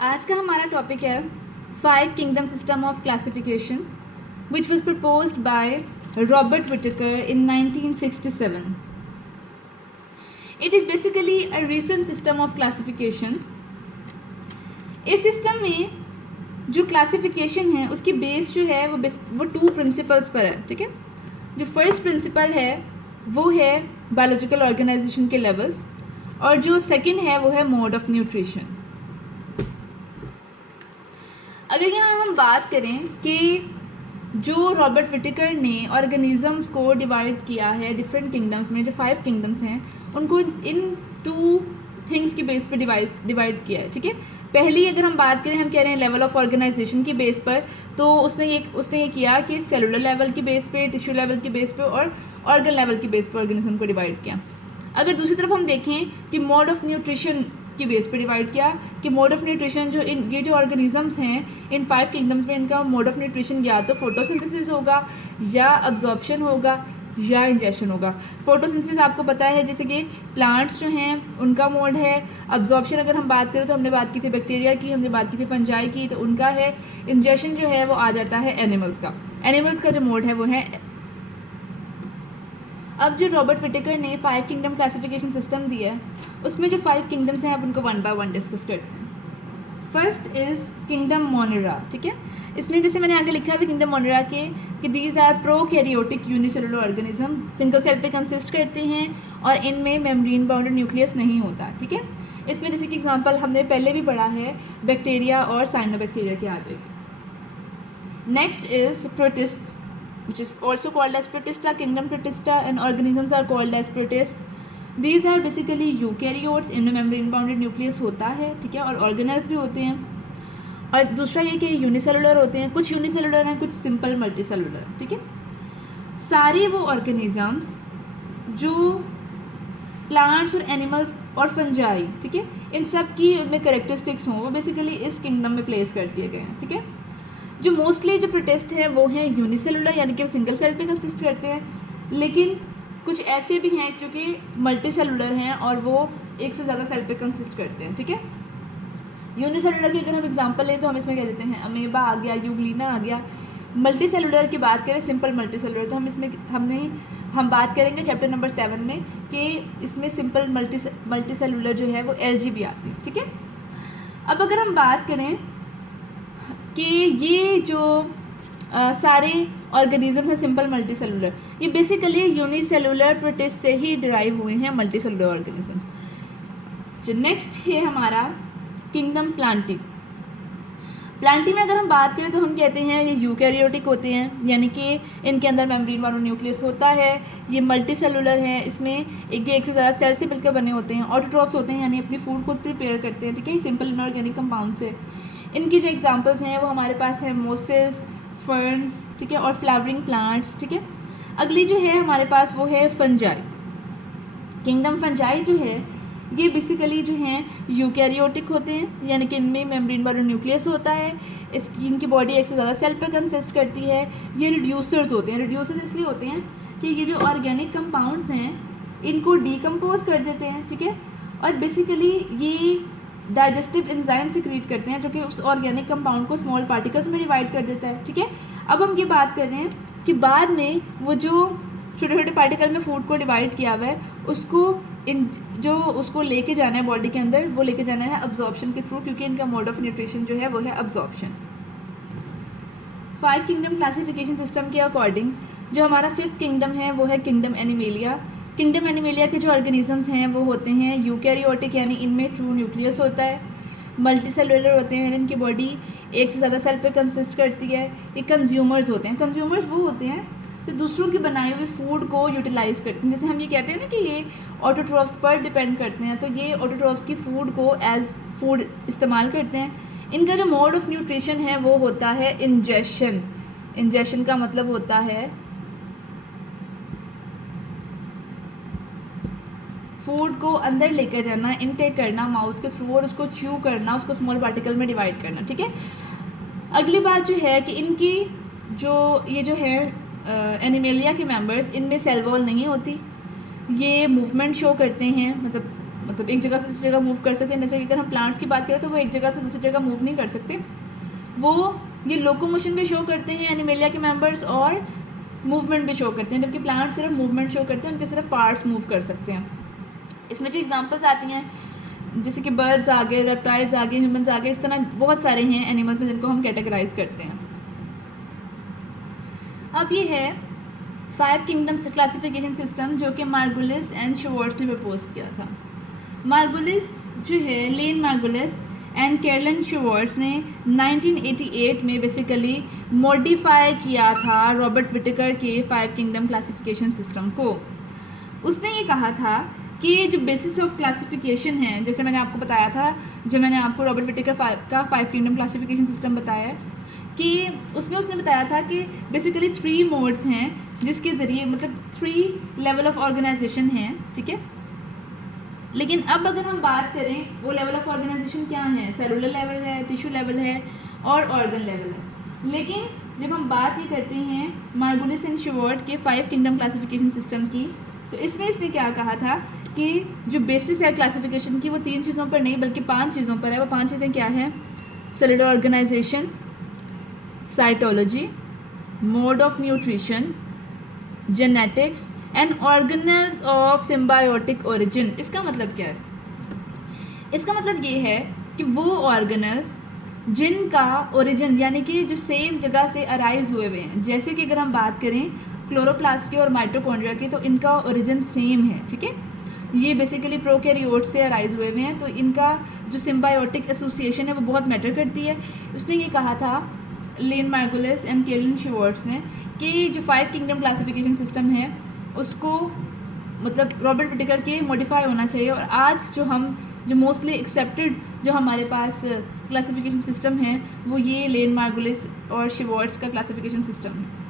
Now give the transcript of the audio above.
आज का हमारा टॉपिक है 5 kingdom system of classification which was proposed by Robert Whittaker in 1967. It is basically a recent system of classification. इस system में जो क्लासिफिकेशन है उसकी बेस जो है वो 2 प्रिंसिपल्स पर है. ठीक है, जो फर्स्ट प्रिंसिपल है वो है बायोलॉजिकल ऑर्गेनाइजेशन के लेवल्स और जो सेकंड है वो है मोड ऑफ न्यूट्रिशन. अगर यहाँ हम बात करें कि जो रॉबर्ट विटेकर ने ऑर्गेनिजम्स को डिवाइड किया है डिफरेंट किंगडम्स में, जो 5 किंगडम्स हैं उनको इन 2 थिंग्स की बेस पर डिवाइड किया है. ठीक है, पहली अगर हम बात करें, हम कह रहे हैं लेवल ऑफ ऑर्गेनाइजेशन की बेस पर, तो उसने ये किया कि सेलुलर लेवल की बेस पे, टिश्यू लेवल की बेस पे और ऑर्गन लेवल की बेस पर ऑर्गेनिज्म को डिवाइड किया. अगर दूसरी तरफ हम देखें कि मोड ऑफ न्यूट्रिशन की बेस पे डिवाइड किया कि मोड ऑफ न्यूट्रिशन ये जो ऑर्गेनिजम्स हैं इन 5 किंगडम्स में, इनका मोड ऑफ न्यूट्रिशन या तो फोटोसिंथेसिस होगा या अब्जॉर्प्शन होगा या इंजेक्शन होगा. फोटोसिंथेसिस आपको पता है जैसे कि प्लांट्स जो हैं उनका मोड है. अब्जॉर्प्शन अगर हम बात करें तो हमने बात की थी बैक्टीरिया की, हमने बात की थी फंजाई की, तो उनका है. इंजेक्शन जो है वो आ जाता है एनिमल्स का. एनिमल्स का जो मोड है वो है. अब जो रॉबर्ट विटेकर ने 5 किंगडम क्लासिफिकेशन सिस्टम दिया है उसमें जो 5 किंगडम्स हैं आप उनको 1 बाय 1 डिस्कस करते हैं. First is kingdom Monera. ठीक है, इसमें जैसे मैंने आगे लिखा है किंगडम मोनेरा के कि these are prokaryotic unicellular organism, single cell पे कंसिस्ट करते हैं और इनमें मेम्ब्रेन बाउंडेड न्यूक्लियस नहीं होता. ठीक है, इसमें जैसे कि एग्जांपल हमने पहले भी पढ़ा है बैक्टीरिया और साइनोबैक्टीरिया की आ जाएगी. Next is protist which is also called as Protista, kingdom Protista, and organisms are called as protists. These are basically eukaryotes, इनमें मेम्ब्रेन बाउंडेड न्यूक्लियस होता है. ठीक है, और ऑर्गेनाइज भी होते हैं. और दूसरा ये कि यूनिसेलुलर होते हैं, कुछ यूनिसेलुलर हैं, कुछ सिंपल मल्टीसेलुलर. ठीक है, सारे वो ऑर्गेनिजम्स जो प्लांट्स और एनिमल्स और फंजाई, ठीक है, इन सब की में करेक्टरिस्टिक्स हों वो बेसिकली इस किंगडम में प्लेस कर दिए गए हैं. ठीक है, जो मोस्टली जो प्रोटिस्ट हैं वो हैं यूनिसेलुलर, यानी कि वो सिंगल सेल पे कंसिस्ट करते हैं. लेकिन कुछ ऐसे भी हैं क्योंकि मल्टी सेलुलर हैं और वो एक से ज़्यादा सेल पे कंसिस्ट करते हैं. ठीक है, यूनिसेलुलर की अगर हम एग्जांपल लें तो हम इसमें कह देते हैं अमीबा आ गया, यूग्लिना आ गया. मल्टी सेलुलर की बात करें, सिंपल मल्टी सेलुलर, तो हम इसमें हम बात करेंगे चैप्टर नंबर 7 में कि इसमें सिंपल मल्टी सेलुलर जो है वो एलजी भी आती है. ठीक है, अब अगर हम बात करें कि ये जो सारे ऑर्गेनिज्म हैं सिंपल मल्टी सेलुलर, ये बेसिकली यूनिसेलुलर प्रोटिस्ट से ही डिराइव हुए हैं मल्टी सेलुलर ऑर्गेनिज्म. जो नेक्स्ट है हमारा किंगडम प्लांटी. प्लांटी में अगर हम बात करें तो हम कहते हैं ये यूकैरियोटिक होते हैं, यानी कि इनके अंदर मेम्ब्रेन वाला न्यूक्लियस होता है. ये मल्टी सेलुलर हैं, इसमें एक से ज़्यादा सेल से मिलकर बने होते हैं. ऑटोट्रॉफ्स होते हैं, यानी अपनी फूड खुद प्रिपेयर करते हैं. ठीक है, सिंपल इनऑर्गेनिक कंपाउंड से. इनकी जो एग्जांपल्स हैं वो हमारे पास है मोसेस, फर्न्स, ठीक है, और फ्लावरिंग प्लांट्स. ठीक है, अगली जो है हमारे पास वो है फंजाई. किंगडम फंजाई जो है ये बेसिकली जो हैं यूकैरियोटिक होते हैं, यानी कि इनमें मेम्ब्रेन वाला न्यूक्लियस होता है. इनकी बॉडी एक से ज़्यादा सेल पर कंसिस्ट करती है. ये रिड्यूसर्स होते हैं. रिड्यूसर्स इसलिए होते हैं कि ये जो ऑर्गेनिक कंपाउंड्स हैं इनको डीकम्पोज कर देते हैं. ठीक है, और बेसिकली ये डाइजेस्टिव एंजाइम सिक्रीट करते हैं जो कि उस ऑर्गेनिक कंपाउंड को स्मॉल पार्टिकल्स में डिवाइड कर देता है. ठीक है, अब हम ये बात कर रहे हैं कि बाद में वो जो छोटे छोटे पार्टिकल में फूड को डिवाइड किया हुआ है उसको लेके जाना है बॉडी के अंदर, वो लेके जाना है अब्जॉर्प्शन के थ्रू, क्योंकि इनका मोड ऑफ न्यूट्रिशन जो है वो है अब्जॉर्प्शन. 5 किंगडम क्लासिफिकेशन सिस्टम के अकॉर्डिंग जो हमारा 5th किंगडम है वो है किंगडम एनिमेलिया. किंगडम एनिमेलिया के जो ऑर्गेनिजम्स हैं वो होते हैं यूकैरियोटिक, यानी इनमें ट्रू न्यूक्लियस होता है. मल्टी सेलुलर होते हैं, इनकी बॉडी एक से ज़्यादा सेल पे कंसिस्ट करती है. ये कंज्यूमर्स होते हैं. कंज्यूमर्स वो होते हैं जो दूसरों की बनाई हुई फूड को यूटिलाइज़ करते हैं. जैसे हम ये कहते हैं ना कि ये ऑटोट्रॉफ्स पर डिपेंड करते हैं, तो ये ऑटोट्रॉफ्स की फूड को एज फूड इस्तेमाल करते हैं. इनका जो मोड ऑफ न्यूट्रिशन है वो होता है इंजेक्शन. इंजेक्शन का मतलब होता है फूड को अंदर लेकर जाना, इनटेक करना माउथ के थ्रू और उसको च्यू करना, उसको स्मॉल पार्टिकल में डिवाइड करना. ठीक है, अगली बात जो है कि इनकी ये जो है एनिमेलिया के मेंबर्स, इनमें सेल वॉल नहीं होती. ये मूवमेंट शो करते हैं, मतलब मतलब एक जगह से दूसरी जगह मूव कर सकते हैं। जैसे कि अगर हम प्लांट्स की बात करें तो वो एक जगह से दूसरी जगह मूव नहीं कर सकते, वो ये लोकोमोशन भी शो करते हैं एनिमेलिया के मेंबर्स और मूवमेंट भी शो करते हैं, जबकि प्लांट सिर्फ मूवमेंट शो करते हैं, उनके सिर्फ पार्ट्स मूव कर सकते हैं। इसमें जो एग्जांपल्स आती हैं जैसे कि बर्ड्स आ गए, रेप्टाइल्स आ गए, ह्यूमंस आ गए, इस तरह बहुत सारे हैं एनिमल्स में जिनको हम कैटेगराइज करते हैं। अब ये है 5 किंगडम्स क्लासिफिकेशन सिस्टम जो कि मार्गुलिस एंड शवार्ट्ज ने प्रपोज किया था। मार्गुलिस जो है, लेन मार्गुलिस एंड कैरलन शवार्ट्ज ने 1988 में बेसिकली मॉडिफाई किया था रॉबर्ट विटेकर के 5 किंगडम क्लासिफिकेशन सिस्टम को। उसने ये कहा था कि जो बेसिस ऑफ क्लासिफिकेशन है, जैसे मैंने आपको बताया था, जो मैंने आपको रॉबर्ट विटेकर का 5 किंगडम क्लासिफिकेशन सिस्टम बताया कि उसमें उसने बताया था कि बेसिकली 3 मोड्स हैं जिसके ज़रिए, मतलब 3 लेवल ऑफ ऑर्गेनाइजेशन हैं, ठीक है। लेकिन अब अगर हम बात करें वो लेवल ऑफ ऑर्गेनाइजेशन क्या है, सेलुलर लेवल है, टिश्यू लेवल है और ऑर्गन लेवल है। लेकिन जब हम बात ये करते हैं मार्गुलिस एंड शवार्ट के 5 किंगडम क्लासिफिकेशन सिस्टम की, तो इसमें इसने क्या कहा था कि जो बेसिस है क्लासिफिकेशन की वो 3 चीज़ों पर नहीं बल्कि 5 चीज़ों पर है। वो 5 चीज़ें क्या हैं? Cellular organisation, cytology, mode of nutrition, genetics and organelles of symbiotic origin. इसका मतलब क्या है? इसका मतलब ये है कि वो ऑर्गेनल्स जिनका ओरिजिन यानी कि जो सेम जगह से अराइज हुए हुए हैं, जैसे कि अगर हम बात करें क्लोरोप्लास्ट की और माइटोकॉन्ड्रिया की, तो इनका ओरिजिन सेम है, ठीक है। ये बेसिकली प्रोकैरियोट से अराइज हुए हुए हैं, तो इनका जो सिम्बायोटिक एसोसिएशन है वो बहुत मैटर करती है। उसने ये कहा था लेन मार्गुलिस एंड कैरलन शवार्ट्ज ने कि जो 5 किंगडम क्लासिफिकेशन सिस्टम है उसको मतलब रॉबर्ट विटेकर के मॉडिफाई होना चाहिए। और आज जो मोस्टली एक्सेप्टेड जो हमारे पास क्लासिफिकेशन सिस्टम है वो ये लेन मार्गुलिस और शवार्ट्ज का क्लासिफिकेशन सिस्टम है।